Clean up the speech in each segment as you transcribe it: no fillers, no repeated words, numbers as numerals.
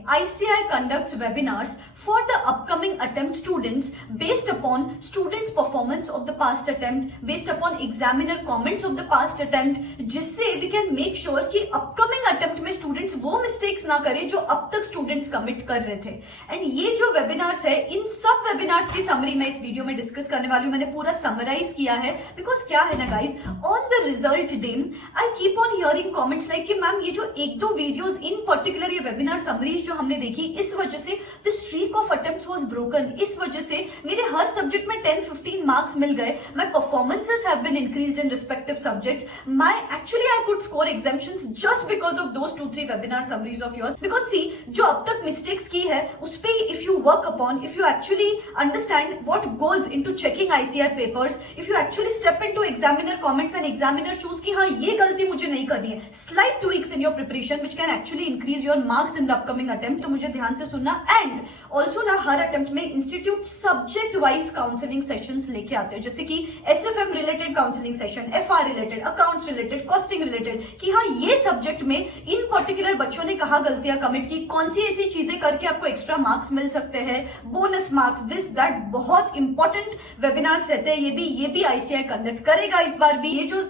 में ICI conducts webinars for the upcoming attempt students based upon students performance of the past attempt, based upon examiner comments of the past attempt, जिससे we can make sure कि upcoming attempt में students वो mistakes ना करें जो अब तक students commit कर रहे थे. And ये जो webinars है, इन सब webinars की summary मैं इस वीडियो में डिस्कस करने वाली हूँ. मैंने पूरा summarize किया है because क्या है ना guys, on the result day I keep on hearing comments like कि मैम ये जो एक दो वीडियोस इन पर्टिकुलर ये वेबिनार समरीज जो हमने देखी, इस वजह से the streak of attempts was broken. इस वजह से मेरे हर सब्जेक्ट में 10-15 मार्क्स मिल गए. My performances have been increased in respective subjects. My actually I could score examinations just because of those 2-3 webinar summaries of yours. Because see, जो अब तक मिस्टेक्स की है उस पे if you work upon, if you actually understand what goes into checking ICI papers, if you actually step into examiner comments and examiner choose कि हाँ ये गलती मुझे नहीं करनी है, slight tweaks in your preparation which can actually increase your marks in the upcoming attempt. तो मुझे ध्यान से सुनना. एंड ऑल्सो ना हर अटेम्प्ट में institute subject wise counselling sessions लेके आते हैं, जैसे कि SFM related counselling session, FR related, accounts related, costing related, कि हाँ ये सब्जेक्ट में इन पर्टिकुलर बच्चों ने कहा गलतियां कमिट की, कौन सी ऐसी चीजें करके आपको एक्स्ट्रा मार्क्स मिल सकते हैं, बोनस मार्क्स, दिस दैट. बहुत इंपॉर्टेंट वेबिनार्स रहते हैं. ये भी ICI कंडक्ट करेगा इस बार भी. ये जो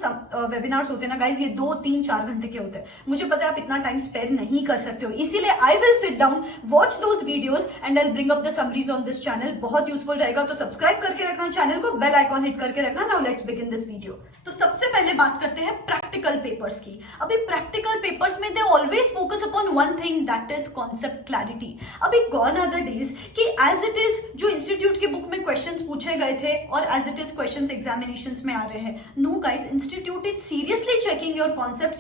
वेबिनार्स होते हैं ना गाइज, ये 2-3-4 घंटे के होते हैं. मुझे पता है आप इतना टाइम स्पेयर नहीं कर सकते हो, इसीलिए I will sit down, watch those videos and I bring up the summaries on this channel. बहुत यूजफुल रहेगा, तो सब्सक्राइब करके रखना चैनल को, बेल आइकॉन हिट करके रखना. Now let's begin this video. तो सबसे पहले बात करते हैं प्रैक्टिकल पेपर्स की. अभी प्रैक्टिकल पेपर्स में they always focus upon one thing, that is concept clarity. अभी गॉन आर द डेज कि एज इट इज जो इंस्टीट्यूट की बुक में क्वेश्चंस पूछे गए थे और as it is questions examinations में आ रहे हैं. No guys, institute is seriously checking your concepts.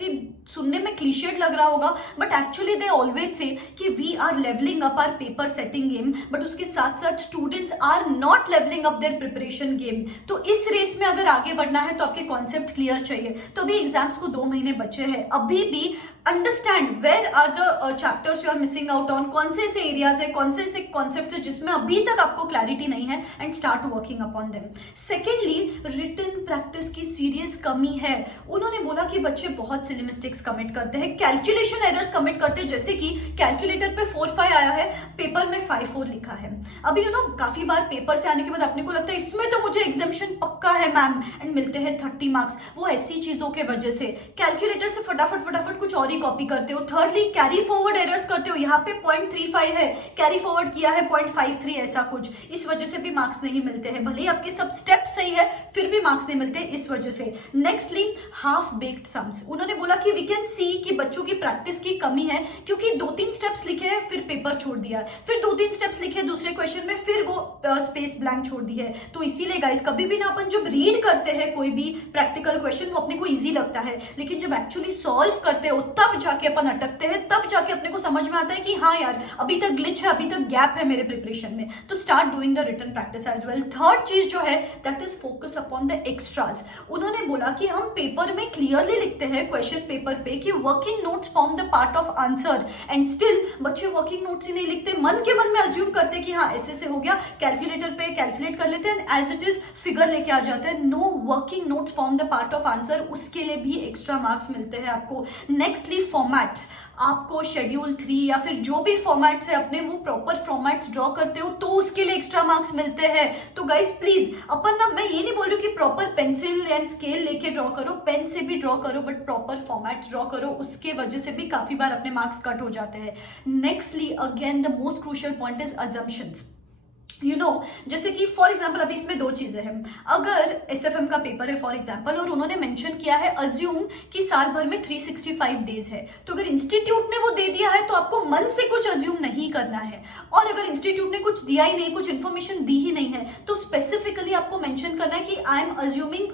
सुनने में क्लीशेड लग रहा होगा, but actually they always say कि we are levelling up our paper setting game, but उसके साथ साथ students are not levelling up their preparation game. तो इस रेस में अगर आगे बढ़ना है तो आपके कॉन्सेप्ट क्लियर चाहिए. तो अभी एग्जाम्स को 2 महीने बचे हैं. अभी भी understand where are the chapters you are missing out on, कौन से ऐसे एरियाज है, कौन से ऐसे कॉन्सेप्ट्स है जिसमें अभी तक आपको क्लैरिटी नहीं है, and start working upon them. Secondly, written practice की सीरियस कमी है. उन्होंने बोला कि बच्चे बहुत सिली मिस्टेक्स कमिट करते हैं, कैलकुलेशन एरर्स कमिट करते हैं, जैसे कि कैलकुलेटर पे 4-5 आया है, पेपर में 5-4 लिखा है. अभी काफी बार पेपर से आने के बाद अपने को लगता है इसमें तो मुझे एग्जामिनेशन पक्का है मैम, एंड मिलते हैं 30 मार्क्स. वो ऐसी चीजों के वजह से कैलकुलेटर से फटाफट कुछ और ही कॉपी करते हो. थर्डली, कैरी फॉरवर्ड एरर्स करते हो. यहाँ पे 0.35 है, कैरी फॉरवर्ड किया है 0.53, ऐसा कुछ. इस वजह से भी मार्क्स नहीं मिलते हैं. भले ही आपके सब स्टेप सही है, फिर भी मार्क्स नहीं मिलते इस वजह से. Nextly, half baked sums. उन्होंने बोला कि वी कैन सी कि बच्चों की प्रैक्टिस की कमी है, क्योंकि 2-3 स्टेप्स लिखे हैं फिर पेपर छोड़ दिया, फिर 2-3 स्टेप्स लिखे दूसरे क्वेश्चन में फिर वो स्पेस ब्लैंक छोड़ दी है. तो इसीलिए गाइस, कभी भी ना अपन जब रीड करते हैं कोई भी प्रैक्टिकल क्वेश्चन, वो अपने को इजी लगता है, लेकिन जब एक्चुअली सॉल्व करते हो तब जाके अपन अटकते हैं, तब जाके अपने को समझ में आता है कि हाँ यार, अभी तक ग्लिच है, अभी तक गैप है मेरे प्रिपरेशन में. तो start doing the written practice as well. Third चीज जो है, that is focus upon the extras. उन्होंने बोला कि हम पेपर में क्लियरली लिखते हैं क्वेश्चन पेपर पे कि working notes form the part of answer, and still बच्चे वर्किंग नोट्स ही नहीं लिखते. मन के मन में अज्यूम करते हैं कि हाँ ऐसे हो गया, कैलकुलेटर पे कैलकुलेट कर लेते हैं, एज इट इज फिगर लेके आ जाते हैं. No, working notes form the part of answer, उसके लिए भी एक्स्ट्रा मार्क्स मिलते हैं आपको. Nextly, formats. आपको शेड्यूल 3 या फिर जो भी फॉर्मेट्स है अपने, वो प्रॉपर फॉर्मेट्स ड्रॉ करते हो तो उसके लिए एक्स्ट्रा मार्क्स मिलते हैं. तो गाइस प्लीज, अपन ना, मैं ये नहीं बोल रही हूँ कि प्रॉपर पेंसिल एंड स्केल लेके ड्रॉ करो, पेन से भी ड्रॉ करो, बट प्रॉपर फॉर्मेट्स ड्रॉ करो. उसके वजह से भी काफी बार अपने मार्क्स कट हो जाते हैं. Nextly, again the most crucial point is assumptions. जैसे कि फॉर एग्जाम्पल अभी इसमें 2 चीजें हैं. अगर SFM का पेपर है फॉर एग्जाम्पल, और उन्होंने मेंशन किया है अज्यूम कि साल भर में 365 डेज है, तो अगर इंस्टीट्यूट ने वो दे दिया है तो आपको मन से कुछ अज्यूम नहीं करना है. और अगर इंस्टीट्यूट ने कुछ दिया ही नहीं, कुछ इन्फॉर्मेशन दी ही नहीं है, तो स्पेसिफिकली आपको मेंशन करना है कि I am assuming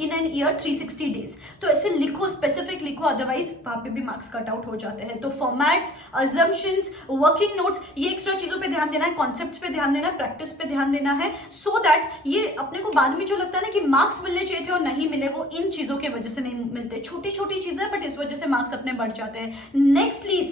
in an year 360 days. तो ऐसे लिखो, स्पेसिफिक लिखो, अदरवाइज वहां पे भी मार्क्स कट आउट हो जाते हैं. तो फॉर्मेट्स, अजम्पशंस, वर्किंग नोट्स, ये एक्स्ट्रा चीजों पे ध्यान देना है, कॉन्सेप्ट्स पे ध्यान देना, प्रैक्टिस पे ध्यान देना है, सो दैट ये अपने को बाद में जो लगता है ना कि मार्क्स मिलने चाहिए थे और नहीं मिले, वो इन चीजों के वजह से नहीं मिलते. छोटी छोटी चीजें, बट इस वजह से मार्क्स अपने बढ़ जाते हैं. नेक्स्टली,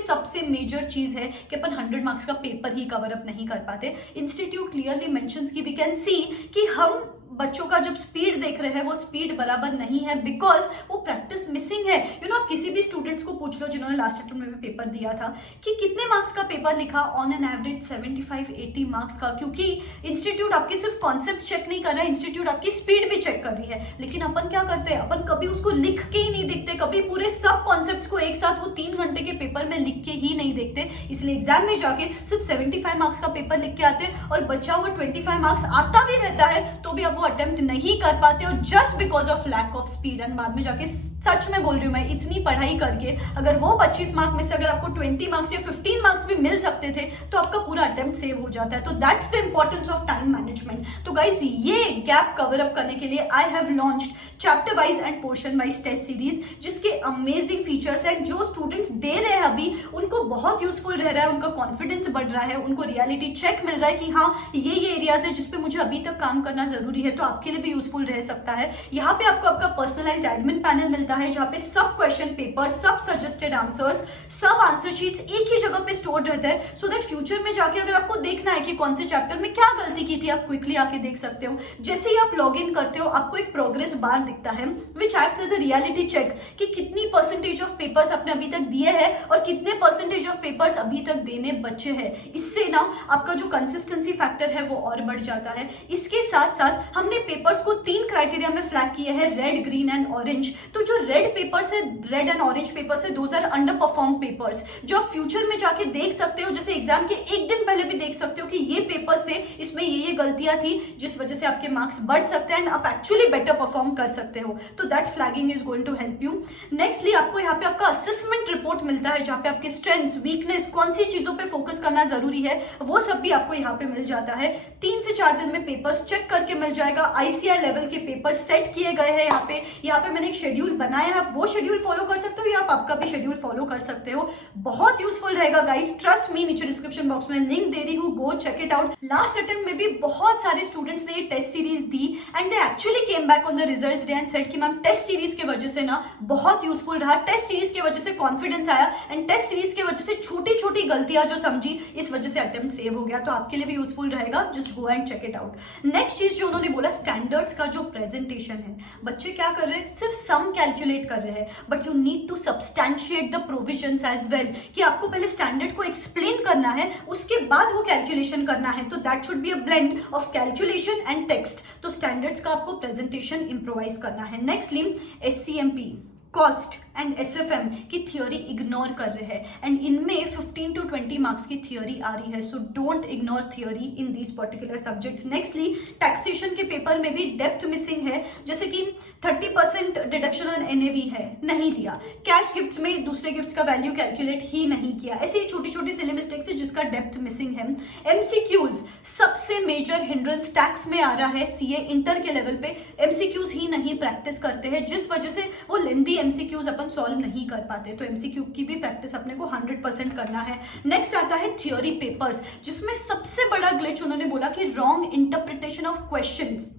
सबसे मेजर चीज है कि अपन 100 मार्क्स का पेपर ही कवर अप नहीं कर पाते. इंस्टीट्यूट क्लियरली मेंशंस कि वी कैन सी कि हम बच्चों का जब स्पीड देख रहे हैं वो स्पीड बराबर नहीं है बिकॉज वो प्रैक्टिस मिसिंग है। आप किसी भी स्टूडेंट्स को पूछ लो जिन्होंने लास्ट अटेम्प्ट में भी पेपर दिया था कि कितने मार्क्स का पेपर लिखा, ऑन एन एवरेज 75-80 मार्क्स का, क्योंकि इंस्टीट्यूट आपकी सिर्फ कॉन्सेप्ट चेक नहीं कर रहा है, इंस्टीट्यूट आपकी स्पीड भी चेक कर रही है। लेकिन अपन क्या करते हैं, अपन कभी उसको लिख के ही नहीं देखते, कभी पूरे सब कॉन्सेप्ट्स को एक साथ वो 3 घंटे के पेपर में लिख के ही नहीं देखते। इसलिए एग्जाम में जाके सिर्फ 75 मार्क्स का पेपर लिख के आते हैं और बच्चा वो 25 मार्क्स आता भी रहता है तो भी अब वो अटेम्प्ट नहीं कर पाते हो just because of lack of speed. And बाद में जाके सच में बोल रही हूँ मैं, इतनी पढ़ाई करके अगर वो 25 मार्क्स में से अगर आपको 20 मार्क्स या 15 मार्क्स भी मिल सकते थे तो आपका पूरा अटेम्प्ट सेव हो जाता है। तो that's the importance of time management. तो गाइस ये गैप कवर अप करने के लिए I have launched chapter wise and portion wise test series, जिसके अमेजिंग फीचर्स हैं। जो स्टूडेंट्स दे रहे हैं अभी उनको बहुत यूजफुल रह रहा है, उनका कॉन्फिडेंस बढ़ रहा है, उनको रियलिटी चेक मिल रहा है कि हाँ ये एरियाज है जिसपे मुझे अभी तक काम करना जरूरी है, तो आपके लिए भी यूजफुल रह सकता है। यहाँ पे आपको आपका पर्सनलाइज्ड एडमिन पैनल मिलता है जहाँ पे सब क्वेश्चन पेपर, सब सजेस्टेड आंसर्स, सब आंसर शीट्स एक ही जगह पे स्टोर रहता है, सो दैट फ्यूचर में जाके अगर आपको देखना है कि कौन से चैप्टर में क्या गलती की थी आप क्विकली आके देख सकते हो। जैसे ही आप लॉग इन करते हो आपको एक प्रोग्रेस बार दिखता है which acts as a reality check कि कितनी परसेंटेज ऑफ पेपर्स आपने अभी तक दिए हैं और कितने परसेंटेज ऑफ पेपर्स अभी तक देने बचे हैं। इससे ना आपका जो कंसिस्टेंसी फैक्टर है वो और बढ़ जाता है। इसके साथ साथ हमने पेपर्स को 3 क्राइटेरिया में फ्लैग किए हैं, रेड, ग्रीन एंड ऑरेंज। तो जो रेड पेपर्स है, रेड एंड ऑरेंज पेपर्स है, those are underperform papers जो आप फ्यूचर में जाके देख सकते हो, जैसे एग्जाम के एक दिन पहले भी देख सकते हो कि ये पेपर्स थे, इसमें ये गलतियां थी जिस वजह से आपके मार्क्स बढ़ सकते हैं एंड आप एक्चुअली बेटर परफॉर्म कर सकते हो। तो that flagging is going to help you. Nextly आपको यहाँ पे आपका असेसमेंट रिपोर्ट मिलता है जहाँ पे आपके स्ट्रेंथ्स, वीकनेस, कौन सी चीजों पे फोकस करना जरूरी है वो सब भी आपको यहाँ पे मिल जाता है। 3 से 4 दिन में पेपर्स चेक करके मिल जाएगा। आईसीआई लेवल के पेपर सेट किए गए हैं यहाँ पे मैंने एक शेड्यूल बनाया है, आप वो शेड्यूल फॉलो कर सकते हो या आप आपका भी शेड्यूल फॉलो कर सकते हो। बहुत यूजफुल रहेगा गाइस, ट्रस्ट मी। नीचे डिस्क्रिप्शन बॉक्स में लिंक दे रही हूँ, go check it out. Last attempt में भी बहुत सारे स्टूडेंट्स ने ये टेस्ट सीरीज दी and they actually came back on the results day and said कि मैम टेस्ट सीरीज की वजह से ना बहुत यूजफुल रहा, टेस्ट सीरीज की वजह से कॉन्फिडेंस आया एंड टेस्ट सीरीज की वजह से छोटी छोटी गलतियां जो समझी इस वजह से अटेम्प्ट सेव हो गया। तो आपके लिए भी यूजफुल रहेगा, just go and check it out. Next चीज जो उन्होंने बोला, स्टैंडर्ड्स का जो प्रेजेंटेशन है, बच्चे क्या कर रहे हैं, सिर्फ सम कैलकुलेट कर रहे हैं but you need to substantiate the provisions as well, कि आपको पहले स्टैंडर्ड को एक्सप्लेन करना है उसके बाद वो कैलकुलेशन करना है। तो that should be a blend of calculation and text. तो स्टैंडर्ड्स का आपको प्रेजेंटेशन इंप्रोवाइज करना है। नेक्स्टली एससीएमपी, कॉस्ट एंड एसएफएम की थियोरी इग्नोर कर रहे हैं एंड इनमें 15 to 20 मार्क्स की थियोरी आ रही है, so don't ignore theory in these particular subjects. Nextly taxation के पेपर में भी डेप्थ मिसिंग है, जैसे कि 30% डिडक्शन ऑन एनएवी है, नहीं लिया। कैश गिफ्ट्स में दूसरे गिफ्ट्स का वैल्यू कैलकुलेट ही नहीं किया। ऐसे ही छोटी छोटी सिली मिस्टेक्स है जिसका डेप्थ मिसिंग है। एमसीक्यूज सबसे मेजर हिंड्रेंस टैक्स में आ रहा है, सीए इंटर के लेवल पे एमसीक्यूज ही नहीं प्रैक्टिस करते हैं जिस वजह से वो लेंदी एमसीक्यूज अपन सॉल्व नहीं कर पाते। तो एमसीक्यू की भी प्रैक्टिस अपने को 100% करना है। नेक्स्ट आता है थ्योरी पेपर्स, जिसमें सबसे बड़ा ग्लिच उन्होंने बोला कि रॉन्ग इंटरप्रिटेशन ऑफ क्वेश्चंस।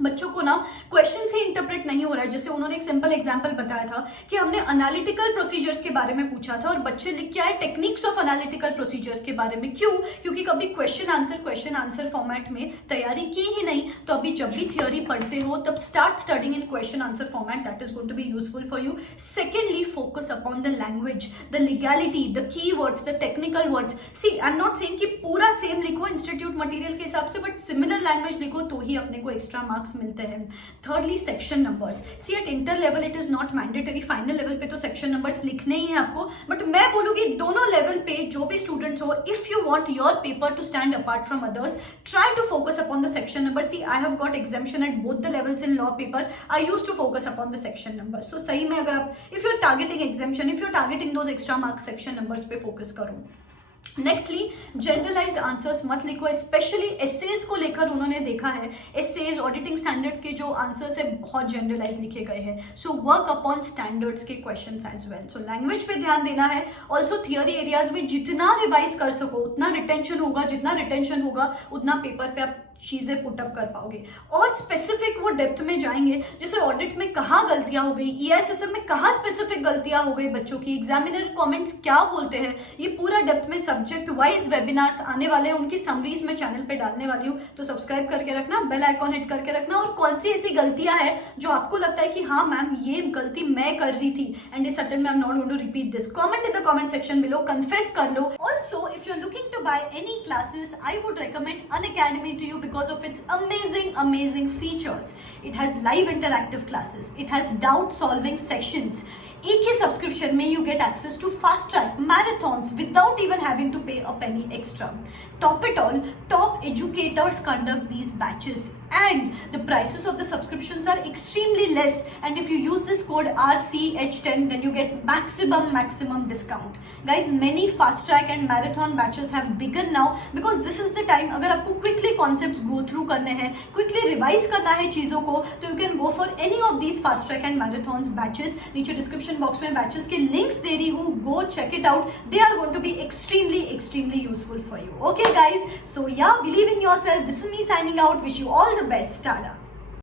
बच्चों को ना क्वेश्चन से इंटरप्रेट नहीं हो रहा है। जैसे उन्होंने एक सिंपल एग्जांपल बताया था कि हमने एनालिटिकल प्रोसीजर्स के बारे में पूछा था और बच्चे लिख के आए टेक्निक्स ऑफ एनालिटिकल प्रोसीजर्स के बारे में। क्यों? क्योंकि कभी क्वेश्चन आंसर फॉर्मेट में तैयारी की ही नहीं। तो अभी जब भी थियोरी पढ़ते हो तब start studying in question answer format, that is going to be useful for you. Secondly focus upon the language, the legality, the key words, the technical words. See I am not saying कि पूरा same लिखो institute material के हिसाब से, but similar language लिखो तो ही अपने को एक्स्ट्रा मार्क्स मिलते हैं। Thirdly section numbers, see at inter level it is not mandatory, final level पे तो सेक्शन नंबर्स लिखने ही है आपको, बट मैं बोलूंगी दोनों लेवल पे जो भी स्टूडेंट्स हो, if you want your paper to stand apart from others, try to focus upon the section number. See I have got examination at both the levels in law paper, I used to focus upon the section numbers. तो सही में अगर आप if you are targeting examination, if you are targeting those extra marks, section numbers पे focus करो। Nextly generalized answers मत लिखो, specially essays को लेकर उन्होंने देखा है एसेज ऑडिटिंग स्टैंडर्ड्स के जो आंसर्स है बहुत जनरलाइज लिखे गए हैं। सो वर्क अपॉन स्टैंडर्ड्स के questions as well. So language पे ध्यान देना है। ऑल्सो थियोरी एरियाज में जितना रिवाइज कर सको उतना रिटेंशन होगा, जितना रिटेंशन होगा उतना पेपर पे आप चीजें पुटअप कर पाओगे। और स्पेसिफिक वो डेप्थ में जाएंगे, जैसे ऑडिट में कहाँ गलतियां हो गई, EISSM में कहाँ स्पेसिफिक गलतियां हो गई बच्चों की, एग्जामिनर कमेंट्स क्या बोलते हैं, ये पूरा डेप्थ में सब्जेक्ट वाइज वेबिनार्स आने वाले हैं, उनकी समरीज में चैनल पे डालने वाली हूँ। तो सब्सक्राइब करके रखना, बेल आइकॉन हिट करके रखना। और कौन सी ऐसी गलतियां हैं जो आपको लगता है कि हाँ मैम ये गलती मैं कर रही थी एंड इस अटेम्प्ट में I am not going to repeat this, comment in the comment section below, confess कर लो। Also if you are looking to buy any classes, I would recommend Unacademy to you because of its amazing features. It has live interactive classes, it has doubt solving sessions. एक ही subscription में you get access to fast track marathons without even having to pay a penny extra. Top it all, top educators conduct these batches and the prices of the subscriptions are extremely less, and if you use this code RCH10 then you get maximum discount. Guys, many fast track and marathon batches have begun now because this is the time अगर आपको quickly concepts go through करने हैं, quickly revise करना है चीज़ों को, तो you can go for any of these fast track and marathons batches. नीचे description box में batches के links दे रही हूँ, go check it out. They are going to be extremely useful for you. Okay guys, so yeah, believe in yourself. This is me signing out. Wish you all the best. Tada.